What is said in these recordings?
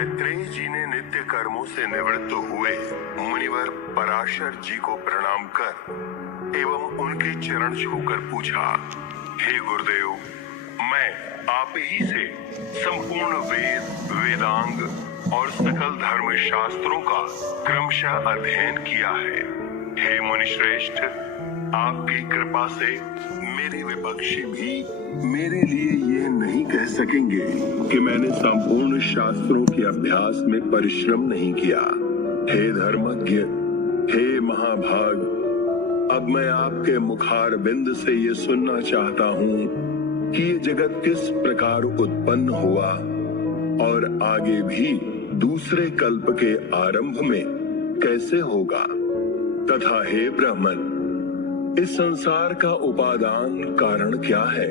मैत्रेय जी ने नित्य कर्मों से निवृत्त हुए मुनिवर पराशर जी को प्रणाम कर एवं उनके चरण छूकर पूछा, हे गुरुदेव, मैं आप ही से संपूर्ण वेद, वेदांग और सकल धर्म शास्त्रों का क्रमशः अध्ययन किया है। हे मुनिश्रेष्ठ, आपकी कृपा से मेरे विपक्षी भी मेरे लिए ये नहीं कह सकेंगे कि मैंने संपूर्ण शास्त्रों के अभ्यास में परिश्रम नहीं किया। हे धर्मज्ञ, हे महाभाग, अब मैं आपके मुखारबिंद से ये सुनना चाहता हूँ कि ये जगत किस प्रकार उत्पन्न हुआ और आगे भी दूसरे कल्प के आरंभ में कैसे होगा, तथा हे ब्राह्मण, इस संसार का उपादान कारण क्या है?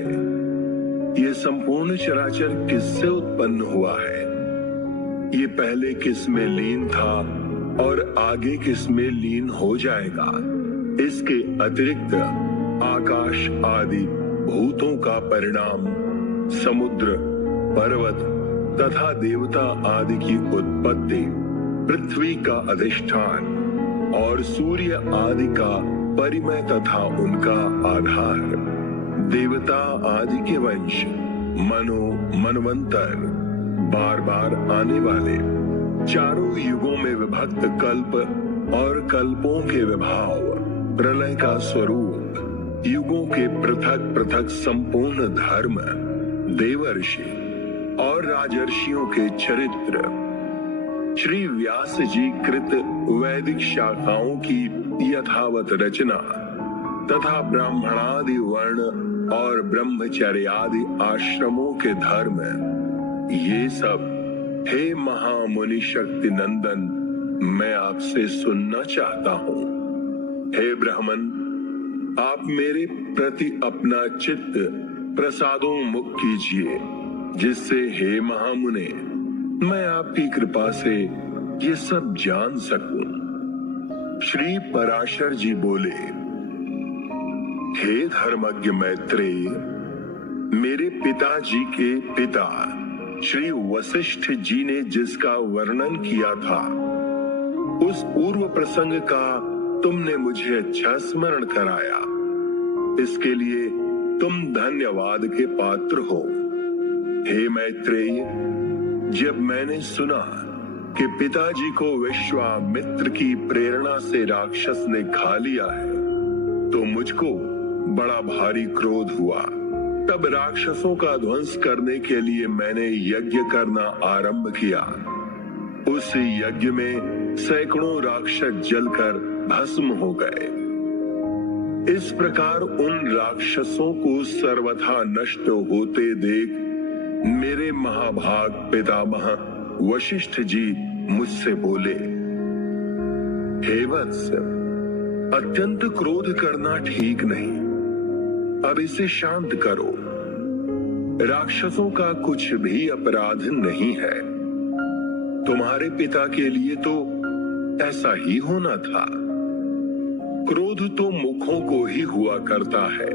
ये संपूर्ण चराचर किससे उत्पन्न हुआ है? ये पहले किस में लीन था और आगे किस में लीन हो जाएगा? इसके अतिरिक्त आकाश आदि भूतों का परिणाम, समुद्र, पर्वत तथा देवता आदि की उत्पत्ति, पृथ्वी का अधिष्ठान और सूर्य आदि का परिमय तथा उनका आधार, देवता आदि के वंश, मनवंतर, बार बार आने वाले, चारों युगों में विभक्त कल्प और कल्पों के विभाव, प्रलय का स्वरूप, युगों के पृथक पृथक संपूर्ण धर्म, देवर्षि और राजर्षियों के चरित्र, श्री व्यास जी कृत वैदिक शाखाओं की यथावत रचना तथा ब्राह्मणादि वर्ण और ब्रह्मचर्यादि आश्रमों के धर्म, ये सब हे महामुनि शक्ति नंदन मैं आपसे सुनना चाहता हूँ। हे ब्राह्मण, आप मेरे प्रति अपना चित्त प्रसादोन्मुख कीजिए, जिससे हे महामुने मैं आपकी कृपा से ये सब जान सकूं। श्री पराशर जी बोले, हे धर्मज्ञ मैत्रेय, मेरे पिताजी के पिता श्री वशिष्ठ जी ने जिसका वर्णन किया था, उस पूर्व प्रसंग का तुमने मुझे अच्छा स्मरण कराया। इसके लिए तुम धन्यवाद के पात्र हो। हे मैत्रेय, जब मैंने सुना कि पिताजी को विश्वामित्र की प्रेरणा से राक्षस ने खा लिया है, तो मुझको बड़ा भारी क्रोध हुआ। तब राक्षसों का ध्वंस करने के लिए मैंने यज्ञ करना आरंभ किया। उस यज्ञ में सैकड़ों राक्षस जलकर भस्म हो गए। इस प्रकार उन राक्षसों को सर्वथा नष्ट होते देख मेरे महाभाग पितामह वशिष्ठ जी मुझसे बोले, हे वत्स, अत्यंत क्रोध करना ठीक नहीं, अब इसे शांत करो। राक्षसों का कुछ भी अपराध नहीं है। तुम्हारे पिता के लिए तो ऐसा ही होना था। क्रोध तो मुखों को ही हुआ करता है,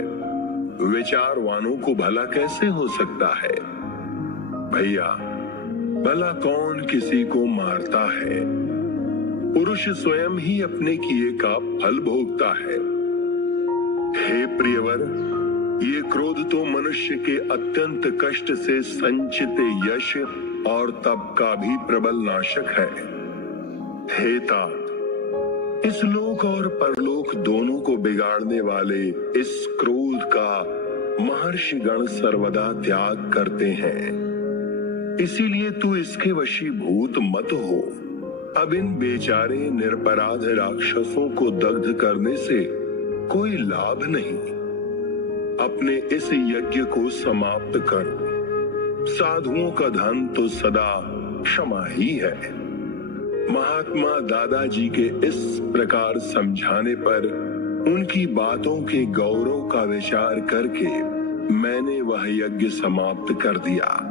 विचारवानों को भला कैसे हो सकता है? भैया, भला कौन किसी को मारता है? पुरुष स्वयं ही अपने किए का फल भोगता है। हे प्रियवर, ये क्रोध तो मनुष्य के अत्यंत कष्ट से संचित यश और तप का भी प्रबल नाशक है। हे तात, इस लोक और परलोक दोनों को बिगाड़ने वाले इस क्रोध का महर्षिगण सर्वदा त्याग करते हैं। इसीलिए तू इसके वशीभूत मत हो। अब इन बेचारे निरपराध राक्षसों को दग्ध करने से कोई लाभ नहीं। अपने इस यज्ञ को समाप्त करो। साधुओं का धन तो सदा क्षमा ही है। महात्मा दादाजी के इस प्रकार समझाने पर उनकी बातों के गौरव का विचार करके मैंने वह यज्ञ समाप्त कर दिया।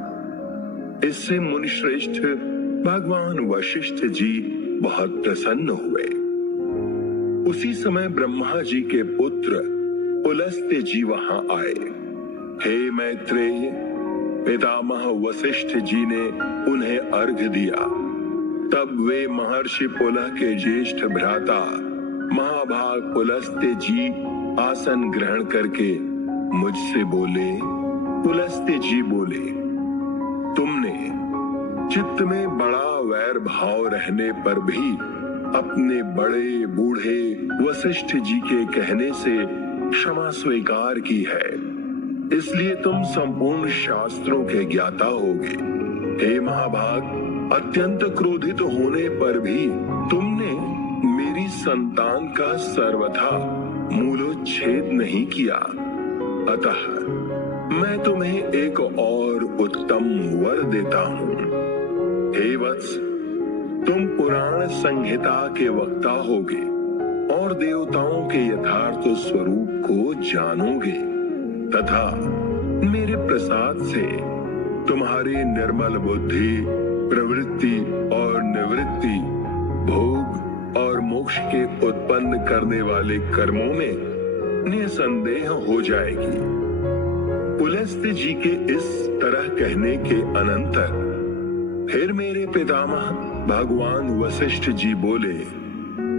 इससे मुनिश्रेष्ठ भगवान वशिष्ठ जी बहुत प्रसन्न हुए। उसी समय ब्रह्मा जी के पुत्र पुलस्त्य जी वहां आए। हे मैत्रेय, पितामह वशिष्ठ जी ने उन्हें अर्घ्य दिया। तब वे महर्षि पुलह के ज्येष्ठ भ्राता महाभाग पुलस्त्य जी आसन ग्रहण करके मुझसे बोले। पुलस्त्य जी बोले, तुमने चित्त में बड़ा वैर भाव रहने पर भी अपने बड़े बूढ़े वशिष्ठ जी के कहने से क्षमा स्वीकार की है, इसलिए तुम संपूर्ण शास्त्रों के ज्ञाता होगे। हे महाभाग, अत्यंत क्रोधित होने पर भी तुमने मेरी संतान का सर्वथा मूलोच्छेद नहीं किया। अतः मैं तुम्हें एक और उत्तम वर देता हूँ। हे वत्स, तुम पुराण संहिता के वक्ता होगे और देवताओं के यथार्थ स्वरूप को जानोगे तथा मेरे प्रसाद से तुम्हारी निर्मल बुद्धि, प्रवृत्ति और निवृत्ति, भोग और मोक्ष के उत्पन्न करने वाले कर्मों में निसंदेह हो जाएगी। पुलस्त्य जी के इस तरह कहने के अनंतर फिर मेरे पितामह भगवान वशिष्ठ जी बोले,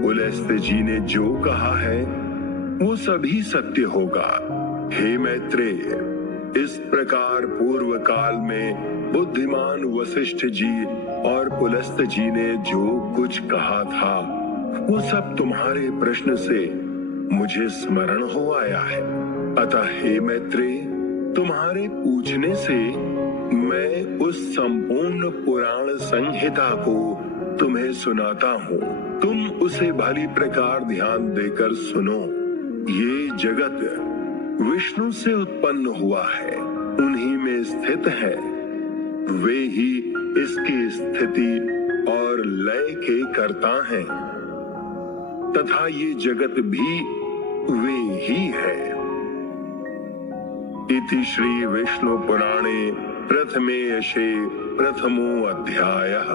पुलस्त्य जी ने जो कहा है वो सभी सत्य होगा। हे मैत्रेय, इस प्रकार पूर्व काल में बुद्धिमान वशिष्ठ जी और पुलस्त्य जी ने जो कुछ कहा था वो सब तुम्हारे प्रश्न से मुझे स्मरण हो आया है। अतः हे मैत्रेय, तुम्हारे पूछने से मैं उस संपूर्ण पुराण संहिता को तुम्हें सुनाता हूँ। तुम उसे भली प्रकार ध्यान देकर सुनो। ये जगत विष्णु से उत्पन्न हुआ है, उन्हीं में स्थित है। वे ही इसकी स्थिति और लय के कर्ता हैं, तथा ये जगत भी वे ही है। इति श्री विष्णु पुराणे प्रथमे यशे प्रथमो अध्यायः।